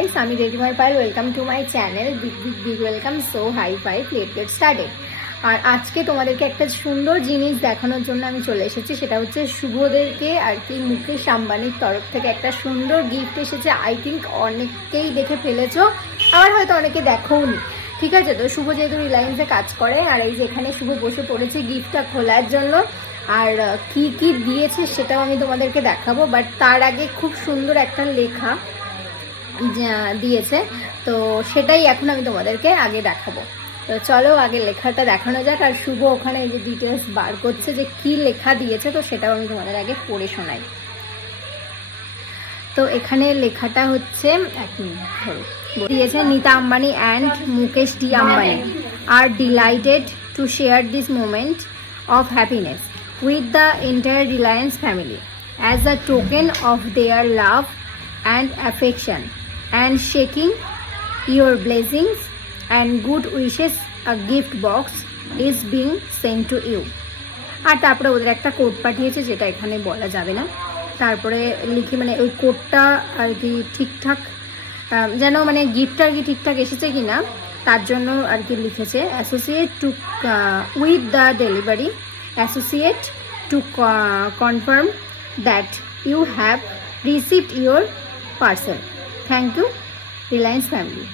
Guys আমি রেডিমাই pile welcome to my channel big big big welcome so hi fi plate get started আর আজকে তোমাদেরকে একটা সুন্দর জিনিস দেখানোর জন্য আমি চলে এসেছি, সেটা হচ্ছে শুভদেরকে আর কি মুকেশ আম্বানির তরফ থেকে একটা সুন্দর গিফট এসেছে আই থিঙ্ক অনেকেই দেখে ফেলেছো, আবার হয়তো অনেকে দেখোনি। ঠিক আছে, তো শুভ যেহেতু রিলায়েন্সে কাজ করে, আর এই যে এখানে শুভ বসে পড়েছে গিফটটা খোলার জন্য, আর কি কি দিয়েছে সেটাও আমি তোমাদেরকে দেখাবো বাট তার আগে খুব সুন্দর একটা লেখা। দিয়েছে। তো সেটাই এখন আমি তোমাদেরকে আগে দেখাবো। তো চলো আগে লেখাটা দেখানো যাক, আর শুভ ওখানে যে ডিটেলস বার করছে যে কি লেখা দিয়েছে, তো সেটাও আমি তোমাদের আগে পড়ে শোনাই। তো এখানে লেখাটা হচ্ছে, এক মিনিট দিয়েছে Nita Ambani and Mukesh D Ambani. R delighted to share this moment of happiness with the entire Reliance family as a token of their love and affection. And shaking your blessings and good wishes. A gift box is being sent to you. আর তারপরে ওদের একটা code পাঠিয়েছে যেটা এখানে বলা যাবে না। তারপরে লিখে মানে ওই কোডটা আর কি ঠিকঠাক যেন মানে গিফটটা আর কি ঠিকঠাক এসেছে কি না তার জন্য আর কি লিখেছে associate to with the delivery associate to confirm that you have received your parcel thank you, Reliance family.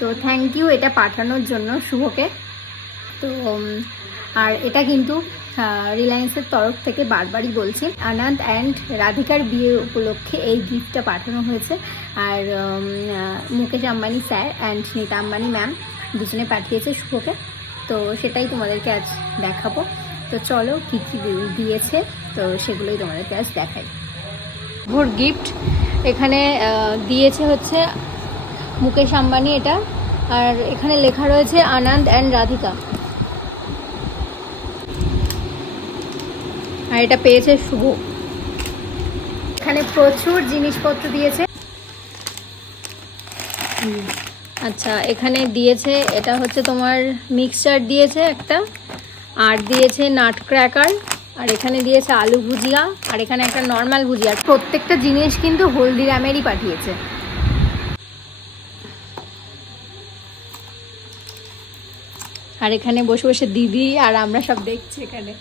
তো থ্যাংক ইউ এটা পাঠানোর জন্য শুভকে। তো আর এটা কিন্তু রিলায়েন্সের তরফ থেকে বারবারই বলছি। আনন্দ অ্যান্ড রাধিকার বিয়ে উপলক্ষে এই গিফটটা পাঠানো হয়েছে। আর Mukesh Ambani sir and Nita Ambani ma'am দুজনে পাঠিয়েছে শুভকে। তো সেটাই তোমাদেরকে আজ দেখাবো। তো চলো কী কী দিয়েছে, তো সেগুলোই তোমাদেরকে আজ দেখাই। ভোর গিফট এখানে দিয়েছে হচ্ছে মুকেশ আম্বানি এটা, আর এখানে লেখা রয়েছে আনন্দ অ্যান্ড রাধিকা। আর এটা পেয়েছে শুভ। এখানে প্রচুর জিনিসপত্র দিয়েছে। আচ্ছা এখানে দিয়েছে, এটা হচ্ছে তোমার মিক্সচার দিয়েছে একটা, আর দিয়েছে নাট ক্র্যাকার আর এখানে দিয়েছে আলু ভুজিয়া, আর এখানে একটা নর্মাল ভুজিয়া। প্রত্যেকটা জিনিস কিন্তু হলদিরামেরই পাঠিয়েছে। আর এখানে বসে বসে দিদি আর আমরা সব দেখছি এখানে।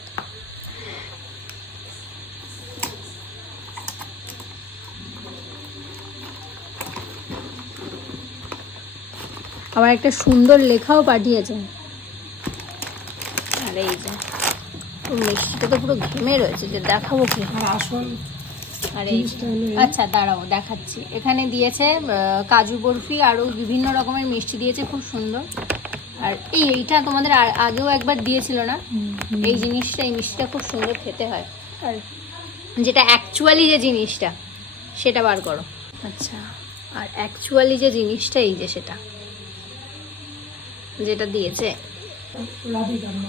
আবার একটা সুন্দর লেখাও পাঠিয়েছে। আর এই যে। মিষ্টিটা তো পুরো ঘেমে রয়েছে যে দেখাবো কি? আর আসল আর। আচ্ছা দাঁড়াও দেখাচ্ছি। এখানে দিয়েছে কাজু বরফি আরও বিভিন্ন রকমের মিষ্টি দিয়েছে খুব সুন্দর। আর এই এইটা তোমাদের আগেও একবার দিয়েছিল না? এই জিনিসটা এই মিষ্টিটা খুব সুন্দর খেতে হয়। আর যেটা অ্যাকচুয়ালি যে জিনিসটা সেটা বার করো। আচ্ছা। আর অ্যাকচুয়ালি যে জিনিসটা এই যে সেটা। যেটা দিয়েছে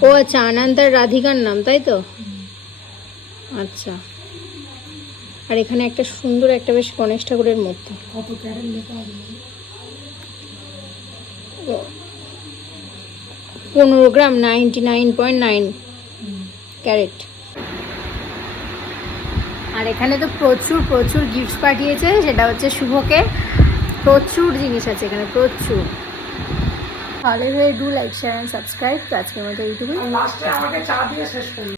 ও আচ্ছা আনন্দ আর রাধিকার নাম, তাই তো? আচ্ছা। আর এখানে একটা সুন্দর একটা বেশ গণেশ ঠাকুরের মূর্তি। পনেরো gram ninety nine point nine carat. আর এখানে তো প্রচুর প্রচুর গিফটস পাঠিয়েছে, সেটা হচ্ছে শুভকে। প্রচুর জিনিস আছে এখানে, প্রচুর। তাহলে do like share and subscribe তো আজকের মতো ইউটিউবে লাস্টে আমাকে চা দিয়ে শেষ করল